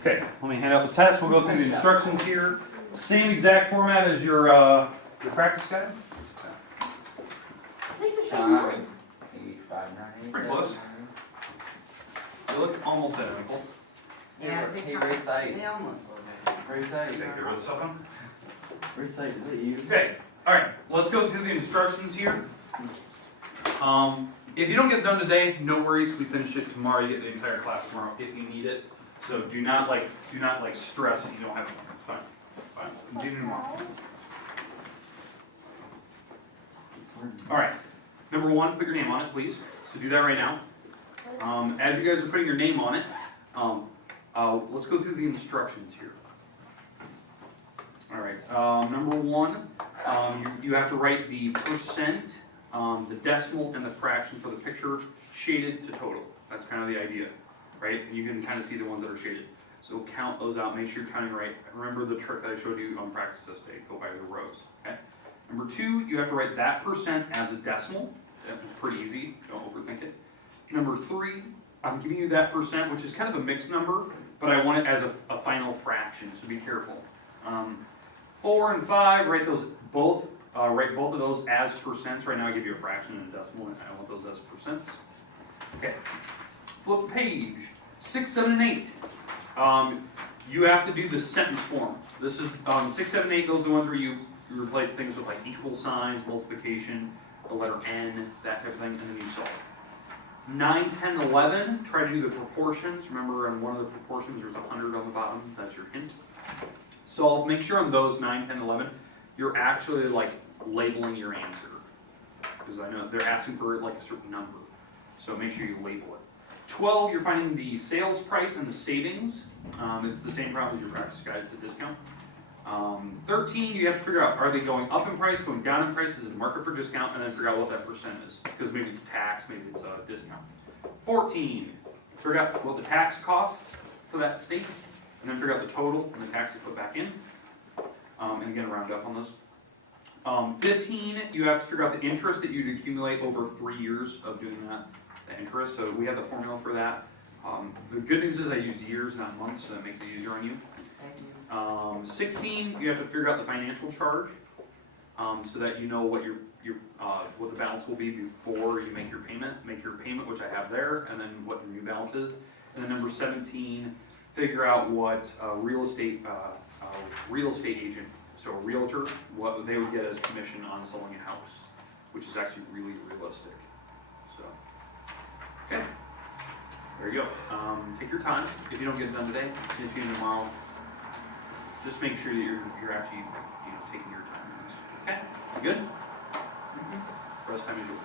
Okay, let me hand out the test. We'll go through the instructions here. Same exact format as your practice guide. I think the same one. 8598. Pretty close. They look almost identical. Yeah, hey, recite. They almost Recite. Take the road stuff on. Recite, is it you? Okay, alright, let's go through the instructions here. If you don't get it done today, no worries, we finish it tomorrow, you get the entire class tomorrow if you need it. So do not stress if you don't have it. It's fine. Fine. Continue tomorrow. Alright, number one, put your name on it, please. So do that right now. As you guys are putting your name on it, let's go through the instructions here. Alright, number one, you have to write the percent, the decimal, and the fraction for the picture shaded to total. That's kind of the idea, right? You can kind of see the ones that are shaded. So count those out, make sure you're counting right. Remember the trick that I showed you on practice this day, go by the rows, okay? Number two, you have to write that percent as a decimal. That's pretty easy, don't overthink it. Number three, I'm giving you that percent, which is kind of a mixed number, but I want it as a final fraction, so be careful. 4 and 5, write both of those as percents. Right now I give you a fraction and a decimal, and I want those as percents. Okay, flip the page. 6, 7, and 8. You have to do the sentence form. This is 6, 7, 8, those are the ones where you replace things with like equal signs, multiplication, the letter N, that type of thing, and then you solve. 9, 10, 11, try to do the proportions. Remember on one of the proportions there's 100 on the bottom, that's your hint. Solve, make sure on those 9, 10, 11, you're actually like labeling your answer. Because I know they're asking for like a certain number. So make sure you label it. 12, you're finding the sales price and the savings. It's the same problem as your practice guide, it's a discount. 13, you have to figure out, are they going up in price, going down in price, is it market for discount, and then figure out what that percent is. Because maybe it's tax, maybe it's a discount. 14, figure out what the tax costs for that state, and then figure out the total and the tax to put back in. And again, round up on those. 15, you have to figure out the interest that you'd accumulate over 3 years of doing that interest. So we have the formula for that. The good news is I used years, not months, so that makes it easier on you. 16, you have to figure out the financial charge, so that you know what what the balance will be before you make your payment. Make your payment, which I have there, and then what your new balance is. And then number 17, figure out what real estate agent, so a realtor, what they would get as commission on selling a house, which is actually really realistic. So, okay, there you go. Take your time. If you don't get it done today, continue tomorrow. Just make sure that you're actually taking your time. Okay, you good? Rest time is yours.